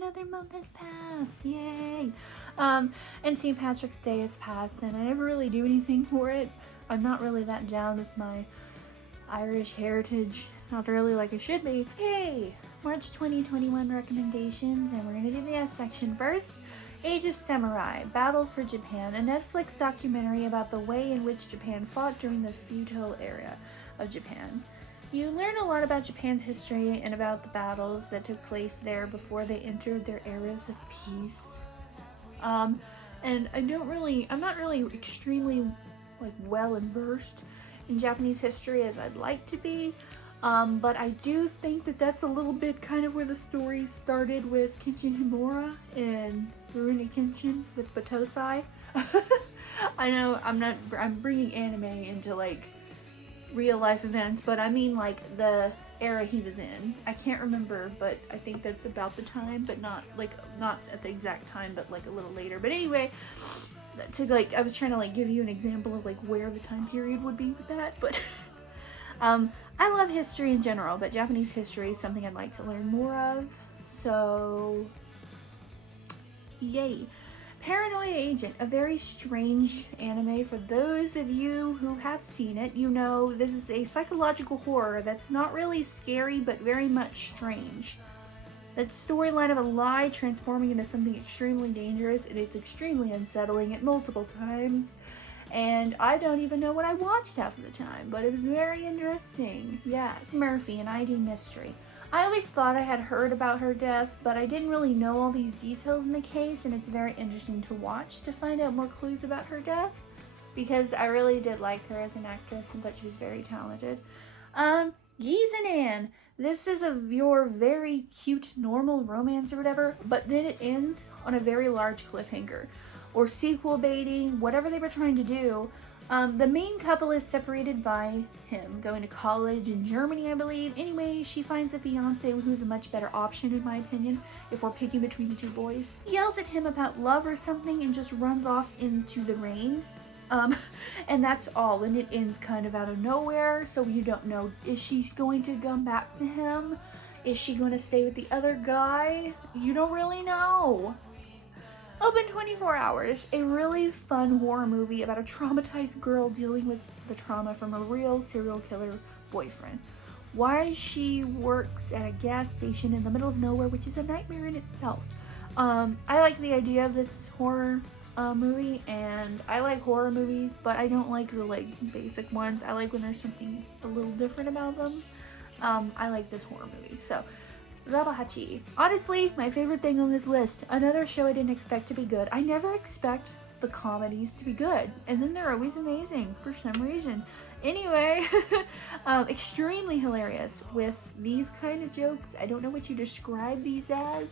another month has passed. Yay! And St. Patrick's Day has passed, and I never really do anything for it. I'm not really that down with my Irish heritage. Not really like I should be. Hey! March 2021 recommendations, and we're gonna do the S section first. Age of Samurai, Battle for Japan, a Netflix documentary about the way in which Japan fought during the feudal era of Japan. You learn a lot about Japan's history and about the battles that took place there before they entered their eras of peace. And I'm not really extremely like well versed in Japanese history as I'd like to be. But I do think that that's a little bit kind of where the story started with Kenshin Himura and Rurouni Kenshin with Batosai. I know I'm bringing anime into like real life events, but I mean like the era he was in. I can't remember, but I think that's about the time, but not at the exact time, but like a little later. But anyway, I was trying to like give you an example of like where the time period would be with that, but I love history in general, but Japanese history is something I'd like to learn more of, so yay. Paranoia Agent, a very strange anime. For those of you who have seen it, you know this is a psychological horror that's not really scary, but very much strange. That storyline of a lie transforming into something extremely dangerous, and it's extremely unsettling at multiple times. And I don't even know what I watched half of the time, but it was very interesting. Yes, Murphy, an ID mystery. I always thought I had heard about her death, but I didn't really know all these details in the case, and it's very interesting to watch to find out more clues about her death, because I really did like her as an actress and thought she was very talented. Gizanan. This is your very cute normal romance or whatever, but then it ends on a very large cliffhanger. Or sequel baiting, whatever they were trying to do. The main couple is separated by him going to college in Germany, I believe. Anyway, she finds a fiance who's a much better option in my opinion, if we're picking between the two boys. He yells at him about love or something and just runs off into the rain. And that's all, and it ends kind of out of nowhere, so you don't know, is she going to come back to him? Is she going to stay with the other guy? You don't really know. Open 24 Hours, a really fun horror movie about a traumatized girl dealing with the trauma from a real serial killer boyfriend. Why she works at a gas station in the middle of nowhere, which is a nightmare in itself. I like the idea of this horror movie, and I like horror movies, but I don't like the like basic ones. I like when there's something a little different about them. I like this horror movie, so Rabahachi. Honestly, my favorite thing on this list. Another show I didn't expect to be good. I never expect the comedies to be good, and then they're always amazing for some reason. Anyway, extremely hilarious with these kind of jokes. I don't know what you describe these as.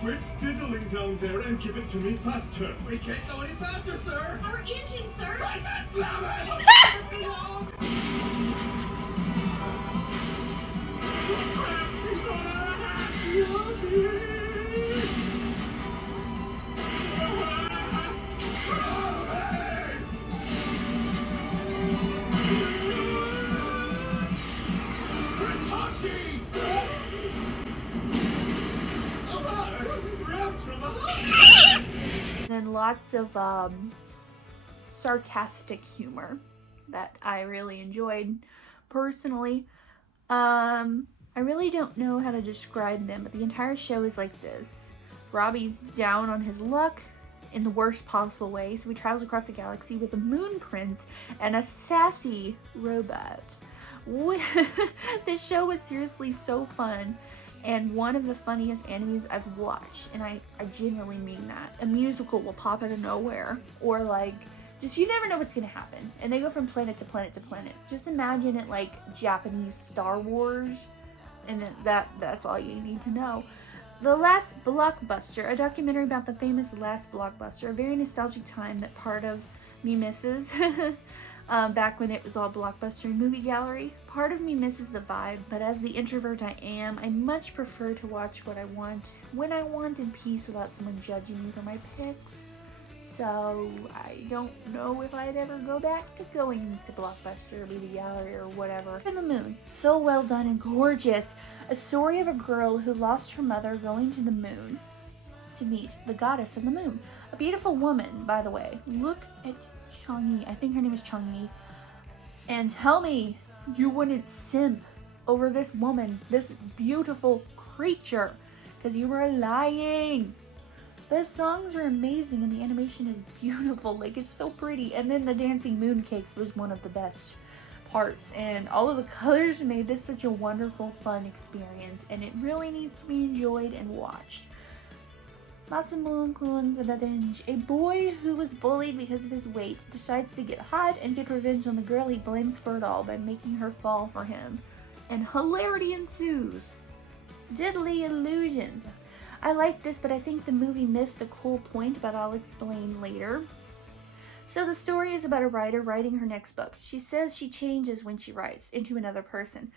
Quit diddling down there and give it to me faster. We can't go any faster, sir. Our engine, sir. Press that slam it. He's on our hands. And lots of sarcastic humor that I really enjoyed personally. I really don't know how to describe them, but the entire show is like this. Robbie's down on his luck in the worst possible way, so he travels across the galaxy with a moon prince and a sassy robot. This show was seriously so fun, and one of the funniest animes I've watched, and I genuinely mean that. A musical will pop out of nowhere, or like, just you never know what's gonna happen, and they go from planet to planet to planet. Just imagine it like Japanese Star Wars, and that's all you need to know. The Last Blockbuster, a documentary about the famous Last Blockbuster, a very nostalgic time that part of me misses. Back when it was all Blockbuster and Movie Gallery. Part of me misses the vibe, but as the introvert I am, I much prefer to watch what I want, when I want, in peace without someone judging me for my picks. So I don't know if I'd ever go back to going to Blockbuster or Movie Gallery or whatever. In the Moon, so well done and gorgeous. A story of a girl who lost her mother going to the moon to meet the goddess of the moon. A beautiful woman, by the way. Look at Chang'e. I think her name is Chang'e. And tell me you wouldn't simp over this woman, this beautiful creature, because you were lying. The songs are amazing and the animation is beautiful. Like, it's so pretty. And then the dancing mooncakes was one of the best parts, and all of the colors made this such a wonderful, fun experience, and it really needs to be enjoyed and watched. Masamune Kun's Revenge. A boy who was bullied because of his weight decides to get hot and get revenge on the girl he blames for it all by making her fall for him. And hilarity ensues. Diddly illusions. I like this, but I think the movie missed a cool point, but I'll explain later. So the story is about a writer writing her next book. She says she changes when she writes into another person.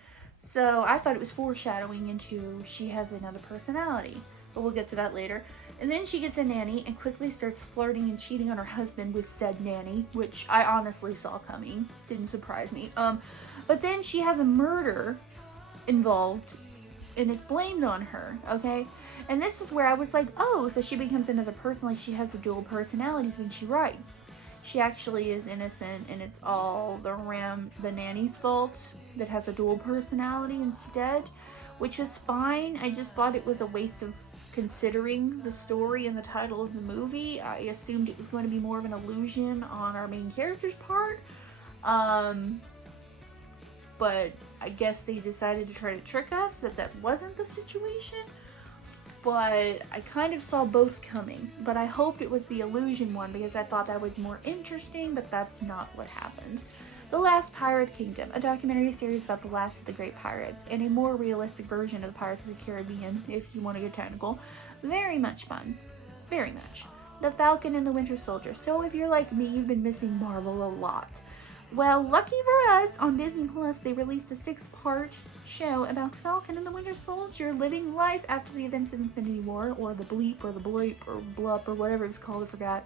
So I thought it was foreshadowing into she has another personality, but we'll get to that later. And then she gets a nanny and quickly starts flirting and cheating on her husband with said nanny, which I honestly saw coming. Didn't surprise me. But then she has a murder involved and it's blamed on her, okay? And this is where I was like, oh, so she becomes another person, like she has a dual personalities when she writes. She actually is innocent and it's all the nanny's fault that has a dual personality instead, which was fine. I just thought it was a waste of considering the story and the title of the movie. I assumed it was going to be more of an illusion on our main character's part. But I guess they decided to try to trick us that wasn't the situation. But I kind of saw both coming. But I hope it was the illusion one because I thought that was more interesting, but that's not what happened. The Last Pirate Kingdom, a documentary series about the last of the great pirates, and a more realistic version of the Pirates of the Caribbean, if you want to get technical. Very much fun. Very much. The Falcon and the Winter Soldier. So if you're like me, you've been missing Marvel a lot. Well, lucky for us, on Disney Plus, they released a 6-part show about Falcon and the Winter Soldier living life after the events of Infinity War, or the bleep, or the bleep, or blup, or whatever it's called, I forgot.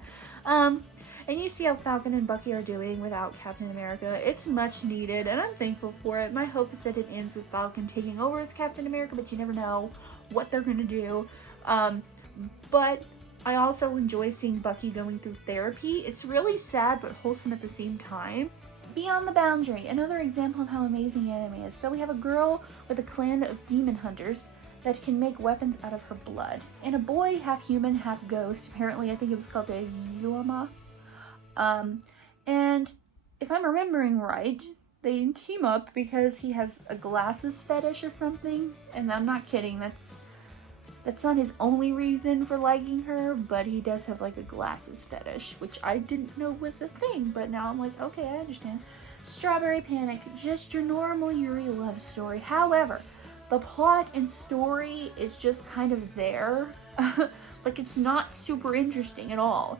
And you see how Falcon and Bucky are doing without Captain America. It's much needed, and I'm thankful for it. My hope is that it ends with Falcon taking over as Captain America, but you never know what they're going to do. But I also enjoy seeing Bucky going through therapy. It's really sad, but wholesome at the same time. Beyond the Boundary, another example of how amazing anime is. So we have a girl with a clan of demon hunters that can make weapons out of her blood. And a boy, half human, half ghost. Apparently, I think it was called a Yuama. And if I'm remembering right, they team up because he has a glasses fetish or something. And I'm not kidding, that's not his only reason for liking her, but he does have like a glasses fetish, which I didn't know was a thing, but now I'm like, okay, I understand. Strawberry Panic, just your normal Yuri love story. However, the plot and story is just kind of there. Like, it's not super interesting at all.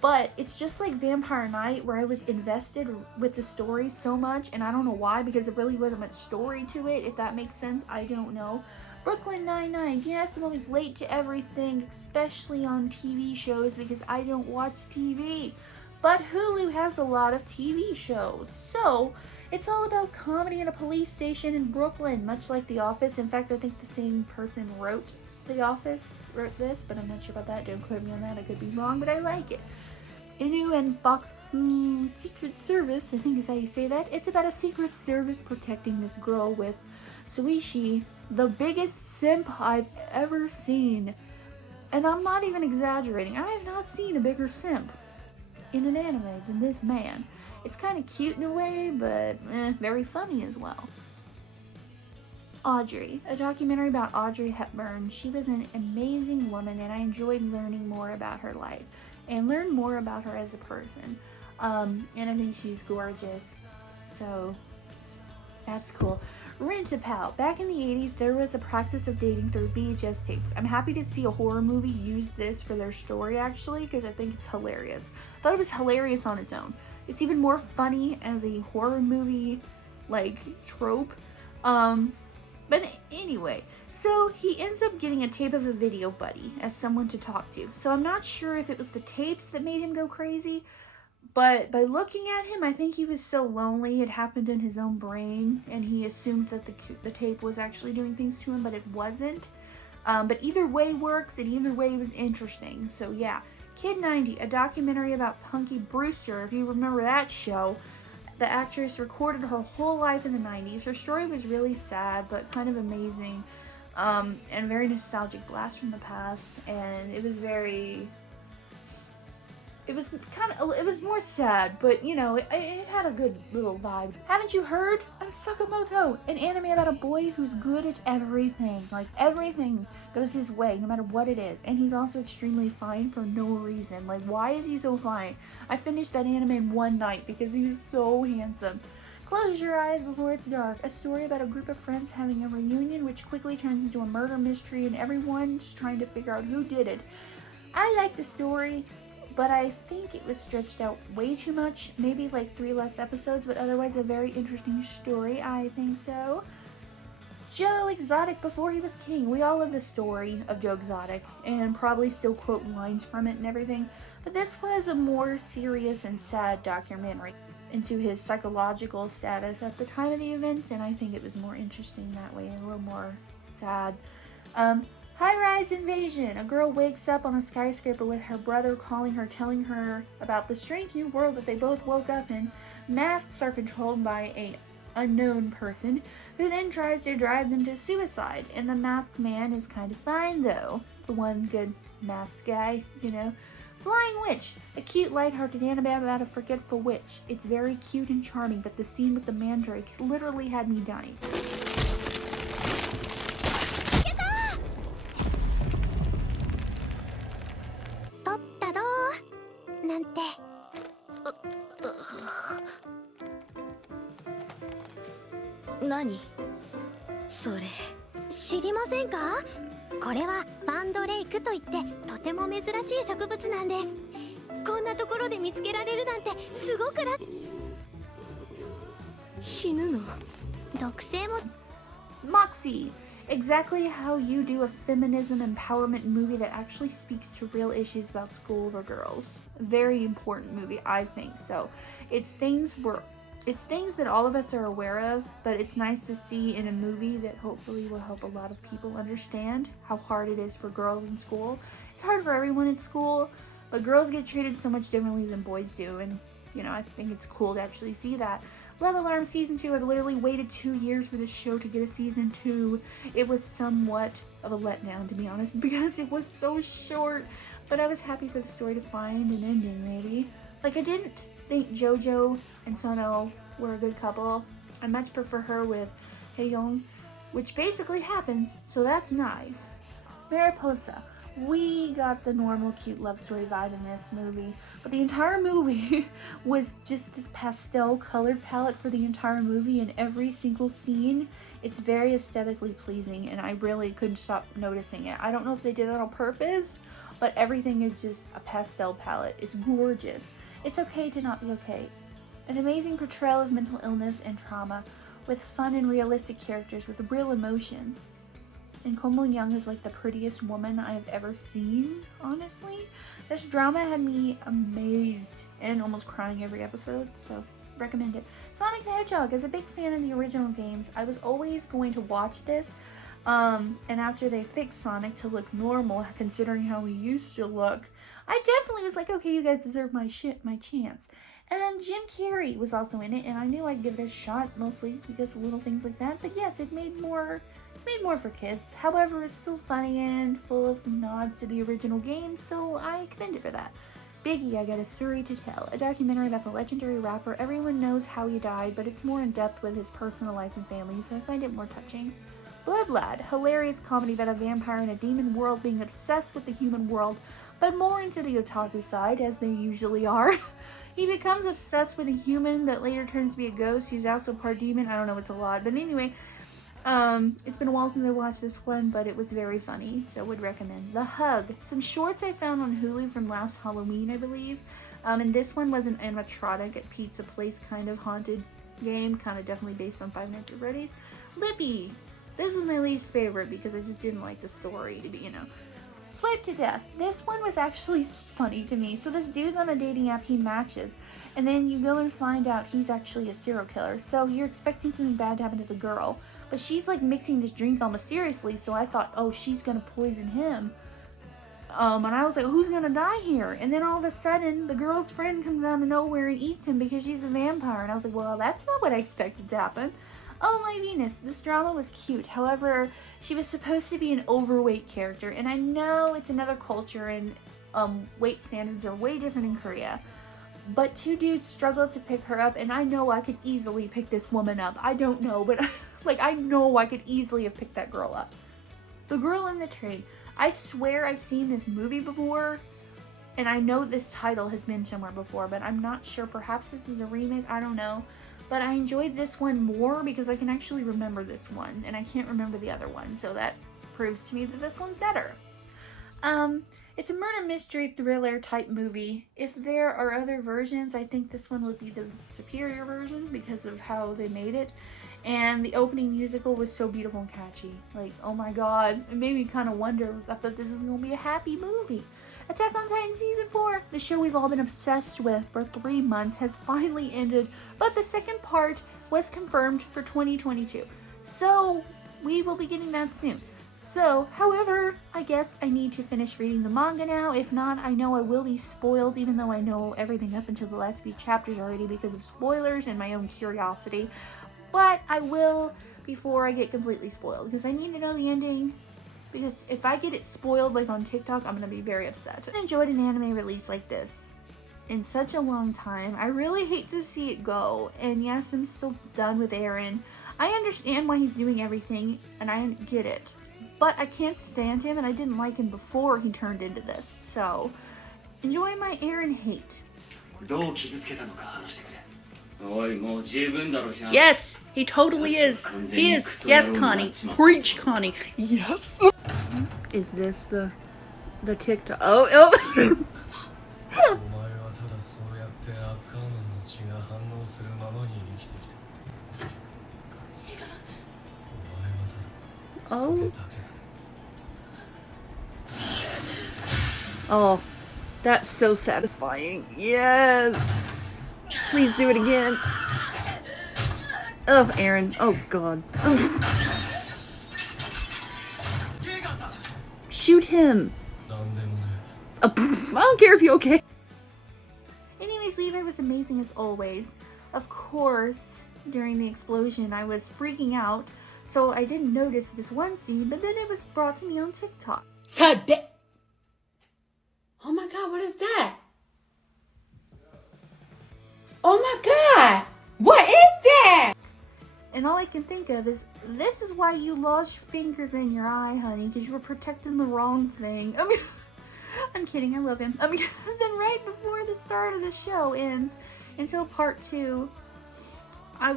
But it's just like Vampire Knight, where I was invested with the story so much, and I don't know why, because there really wasn't much story to it, if that makes sense. I don't know. Brooklyn Nine-Nine. Yes, I'm always late to everything, especially on TV shows, because I don't watch TV. But Hulu has a lot of TV shows. So, it's all about comedy in a police station in Brooklyn, much like The Office. In fact, I think the same person wrote The Office, wrote this, but I'm not sure about that. Don't quote me on that. I could be wrong, but I like it. Inu and Baku Secret Service, I think is how you say that. It's about a secret service protecting this girl with Suishi, the biggest simp I've ever seen. And I'm not even exaggerating. I have not seen a bigger simp in an anime than this man. It's kind of cute in a way, but very funny as well. Audrey, a documentary about Audrey Hepburn. She was an amazing woman, and I enjoyed learning more about her life and learn more about her as a person. And I think she's gorgeous, so that's cool. Rent-a-Pal. Back in the 80s, there was a practice of dating through VHS tapes. I'm happy to see a horror movie use this for their story, actually, because I think it's hilarious. I thought it was hilarious on its own. It's even more funny as a horror movie, like, trope. But anyway, So he ends up getting a tape of a video buddy as someone to talk to. So I'm not sure if it was the tapes that made him go crazy, but by looking at him, I think he was so lonely it happened in his own brain, and he assumed that the tape was actually doing things to him, but it wasn't. But either way works, and either way was interesting. So yeah, Kid 90, a documentary about Punky Brewster. If you remember that show, the actress recorded her whole life in the 90s. Her story was really sad, but kind of amazing, and very nostalgic blast from the past. And it was it was more sad, but you know, it had a good little vibe. Haven't you heard of Sakamoto, an anime about a boy who's good at everything? Like, everything goes his way, no matter what it is. And he's also extremely fine for no reason. Like, why is he so fine? I finished that anime in one night because he was so handsome. Close Your Eyes Before It's Dark, a story about a group of friends having a reunion which quickly turns into a murder mystery and everyone's trying to figure out who did it. I like the story, but I think it was stretched out way too much. Maybe like 3 less episodes, but otherwise a very interesting story, I think so. Joe Exotic Before He Was King. We all love the story of Joe Exotic and probably still quote lines from it and everything, but this was a more serious and sad documentary into his psychological status at the time of the events, and I think it was more interesting that way and a little more sad. High-rise invasion. A girl wakes up on a skyscraper with her brother calling her, telling her about the strange new world that they both woke up in. Masks are controlled by a unknown person who then tries to drive them to suicide. And the masked man is kind of fine though. The one good masked guy, you know. Flying Witch. A cute, lighthearted anime about a forgetful witch. It's very cute and charming, but the scene with the mandrake literally had me dying. なんて何それ知りませんか？これはファンドレイクといってとても珍しい植物なんです。こんなところで見つけられるなんてすごく死ぬの？毒性も Moxie. Exactly how you do a feminism empowerment movie that actually speaks to real issues about school or girls. Very important movie, I think so. It's things that all of us are aware of, but it's nice to see in a movie that hopefully will help a lot of people understand how hard it is for girls in school. It's hard for everyone in school, but girls get treated so much differently than boys do, and you know, I think it's cool to actually see that. Love Alarm Season 2, I've literally waited 2 years for this show to get a Season 2. It was somewhat of a letdown, to be honest, because it was so short, but I was happy for the story to find an ending, maybe. Like, I didn't think JoJo and Sono were a good couple. I much prefer her with Taeyong, which basically happens, so that's nice. Mariposa. We got the normal cute love story vibe in this movie, but the entire movie was just this pastel colored palette for the entire movie, and every single scene, it's very aesthetically pleasing, and I really couldn't stop noticing it. I don't know if they did that on purpose, but everything is just a pastel palette. It's gorgeous. It's okay to not be okay. An amazing portrayal of mental illness and trauma with fun and realistic characters with real emotions. And Ko Moon-young is like the prettiest woman I have ever seen, honestly. This drama had me amazed and almost crying every episode, so recommend it. Sonic the Hedgehog. As a big fan of the original games, I was always going to watch this. And after they fixed Sonic to look normal, considering how he used to look, I definitely was like, okay, you guys deserve my chance. And Jim Carrey was also in it, and I knew I'd give it a shot, mostly because of little things like that. But yes, it's made more for kids. However, it's still funny and full of nods to the original game, so I commend it for that. Biggie, I Got a Story to Tell, a documentary about the legendary rapper. Everyone knows how he died, but it's more in depth with his personal life and family, so I find it more touching. Blood Lad, hilarious comedy about a vampire in a demon world being obsessed with the human world, but more into the otaku side, as they usually are. He becomes obsessed with a human that later turns to be a ghost who's also part demon. I don't know, it's a lot. But anyway, it's been a while since I watched this one, but it was very funny, so I would recommend. The Hug. Some shorts I found on Hulu from last Halloween, I believe. And this one was an animatronic at Pizza Place kind of haunted game, kind of definitely based on Five Nights at Freddy's. Lippy. This is my least favorite because I just didn't like the story to be, Swipe to Death. This one was actually funny to me. So this dude's on a dating app, he matches, and then you go and find out he's actually a serial killer. So you're expecting something bad to happen to the girl, but she's like mixing this drink almost seriously, so I thought, oh, she's gonna poison him. And I was like, who's gonna die here? And then all of a sudden, the girl's friend comes out of nowhere and eats him because she's a vampire. And I was like, well, that's not what I expected to happen. Oh my Venus, this drama was cute. However, she was supposed to be an overweight character. And I know it's another culture and weight standards are way different in Korea. But two dudes struggled to pick her up, and I know I could easily pick this woman up. I don't know, but like I know I could easily have picked that girl up. The Girl in the Train. I swear I've seen this movie before, and I know this title has been somewhere before, but I'm not sure. Perhaps this is a remake, I don't know. But I enjoyed this one more because I can actually remember this one, and I can't remember the other one, so that proves to me that this one's better. It's a murder mystery thriller type movie. If there are other versions, I think this one would be the superior version because of how they made it. And the opening musical was so beautiful and catchy. Like, oh my god, it made me kind of wonder. I thought this was going to be a happy movie. Attack on Titan Season 4, the show we've all been obsessed with for 3 months, has finally ended, but the second part was confirmed for 2022. So, we will be getting that soon. So, however, I guess I need to finish reading the manga now. If not, I know I will be spoiled, even though I know everything up until the last few chapters already because of spoilers and my own curiosity. But I will before I get completely spoiled, because I need to know the ending, because if I get it spoiled like on TikTok, I'm going to be very upset. I enjoyed an anime release like this in such a long time. I really hate to see it go, and yes, I'm still done with Eren. I understand why he's doing everything, and I get it, but I can't stand him, and I didn't like him before he turned into this, so enjoy my Eren hate. Yes, he totally is. He is. Yes, Connie. Preach, Connie. Yes. Is this the TikTok? Oh. Oh. Oh, that's so satisfying. Yes. Please do it again. Oh, Eren. Oh, God. Oh. Shoot him. I don't care if you're okay. Anyways, Levi was amazing as always. Of course, during the explosion, I was freaking out, so I didn't notice this one scene, but then it was brought to me on TikTok. Oh my god, what is that? Oh my god! What is that? And all I can think of is, this is why you lost fingers in your eye, honey, because you were protecting the wrong thing. I mean, I'm kidding, I love him. I mean, then right before the start of the show ends, until part 2, I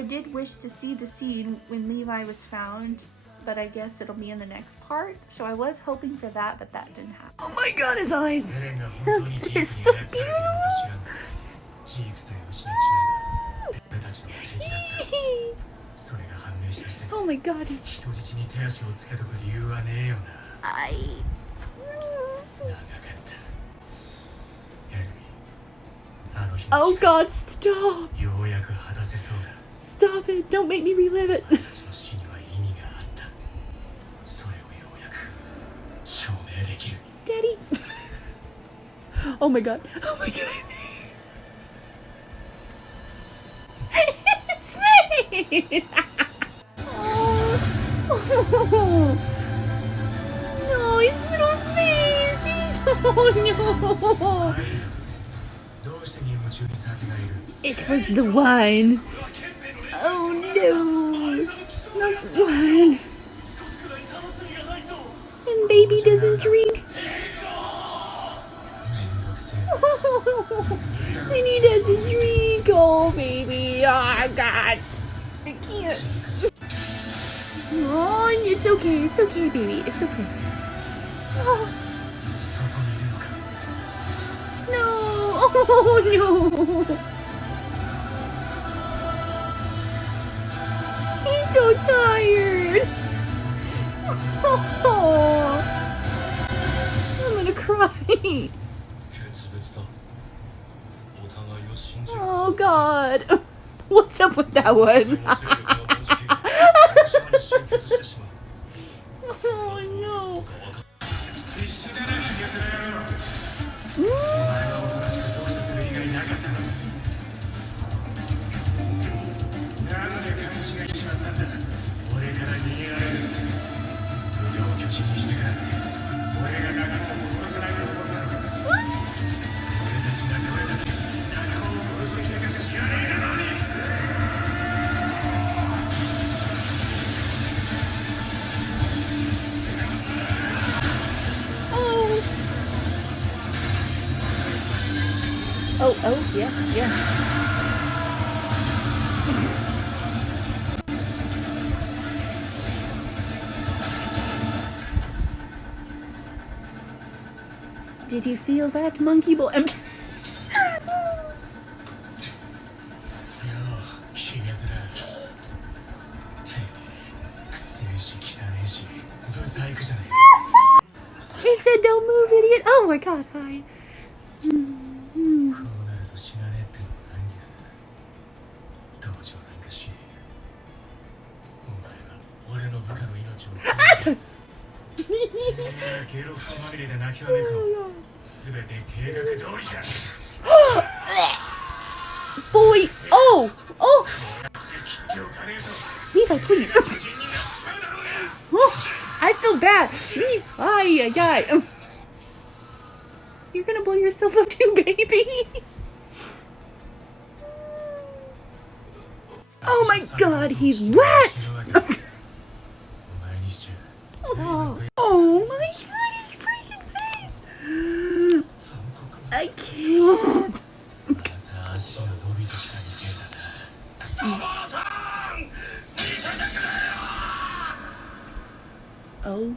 did wish to see the scene when Levi was found, but I guess it'll be in the next part. So I was hoping for that, but that didn't happen. Oh my god, his eyes! They're so beautiful! Oh my god. Oh god, stop! Stop it! Don't make me relive it! Daddy! Oh my god. Oh my god. His face! Oh. No, his little face! Oh no! It was the wine. Oh no! Not the wine. And baby doesn't drink. And he doesn't drink. Oh baby. Oh god. I can't. Oh, it's okay. It's okay, baby. It's okay. Oh. No. Oh no. He's so tired. weird. Oh, I'm gonna cry. Oh God. What's up with that one? Oh no. Oh, yeah. Did you feel that, monkey boy? He said, "Don't move, idiot." Oh my God, hi. Boy, oh, Levi, please. Oh, I feel bad. Levi, you're gonna blow yourself up too, baby. Oh my God, he's wet. Oh my God, his freaking face. I can't. Oh,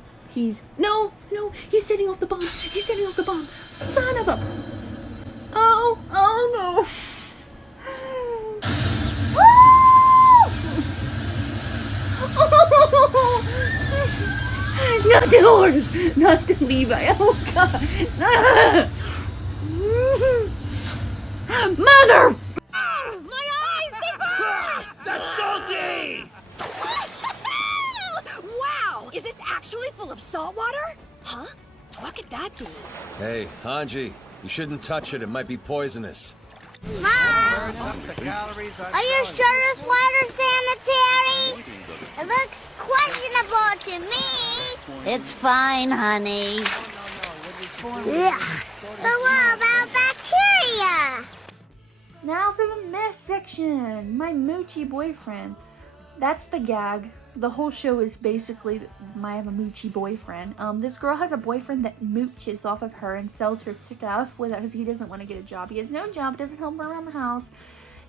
no, he's setting off the bomb. Son of a. Oh no. Not the horse, not the Levi. Oh God. Mother! My eyes, they burn! That's salty! Wow! Is this actually full of salt water? Huh? What could that be? Hey, Hanji, you shouldn't touch it. It might be poisonous. Mom! Are you sure this water's sanitary? It looks questionable to me. It's fine, honey. Ugh. But what about bacteria? Now for the mess section. My moochy boyfriend. That's the gag. The whole show is basically I have a moochy boyfriend. This girl has a boyfriend that mooches off of her and sells her stuff because he doesn't want to get a job. He has no job, doesn't help her around the house,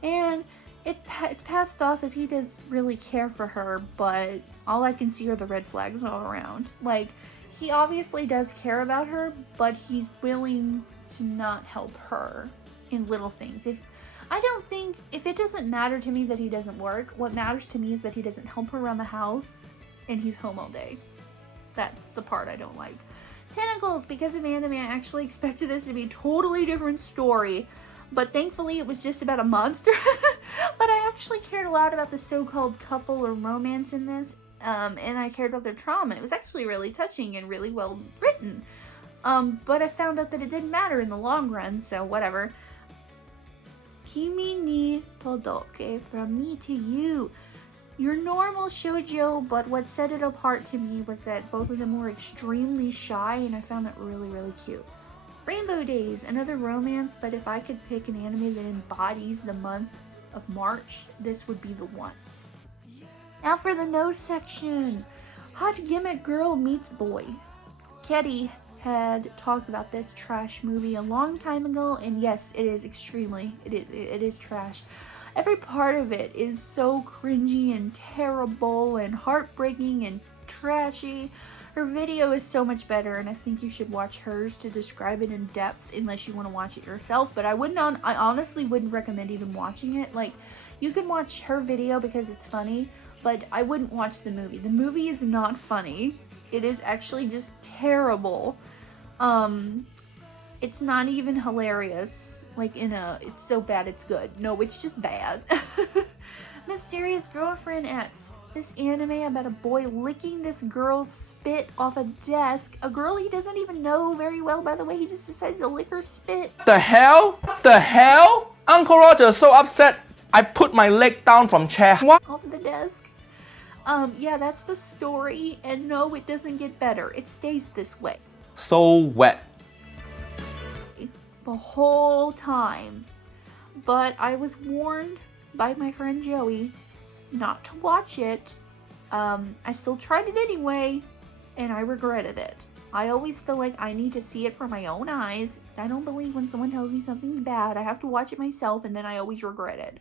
and it's passed off as he does really care for her, but all I can see are the red flags all around. Like, he obviously does care about her, but he's willing to not help her in little things. If it doesn't matter to me that he doesn't work, what matters to me is that he doesn't help her around the house and he's home all day. That's the part I don't like. Tentacles, because of Anime, I actually expected this to be a totally different story, but thankfully it was just about a monster. But I actually cared a lot about the so-called couple or romance in this, and I cared about their trauma. It was actually really touching and really well written. But I found out that it didn't matter in the long run, so whatever. Kimi ni Todoke, from me to you. Your normal shoujo, but what set it apart to me was that both of them were extremely shy, and I found that really, really cute. Rainbow Days, another romance, but if I could pick an anime that embodies the month of March, this would be the one. Now for the no section. Hot Gimmick Girl Meets Boy. Ketty had talked about this trash movie a long time ago, and yes, it is trash. Every part of it is so cringy and terrible and heartbreaking and trashy. Her video is so much better, and I think you should watch hers to describe it in depth unless you want to watch it yourself, but I honestly wouldn't recommend even watching it. Like, you can watch her video because it's funny, but I wouldn't watch the movie. The movie is not funny. It is actually just terrible. It's not even hilarious. Like it's so bad it's good. No, it's just bad. Mysterious Girlfriend X. This anime about a boy licking this girl's spit off a desk. A girl he doesn't even know very well, by the way. He just decides to lick her spit. The hell? The hell? Uncle Roger is so upset. I put my leg down from chair. What? Off the desk. Yeah, that's the story. And no, it doesn't get better. It stays this way. So wet. The whole time. But I was warned by my friend Joey not to watch it. I still tried it anyway, and I regretted it. I always feel like I need to see it for my own eyes. I don't believe when someone tells me something's bad. I have to watch it myself, and then I always regret it.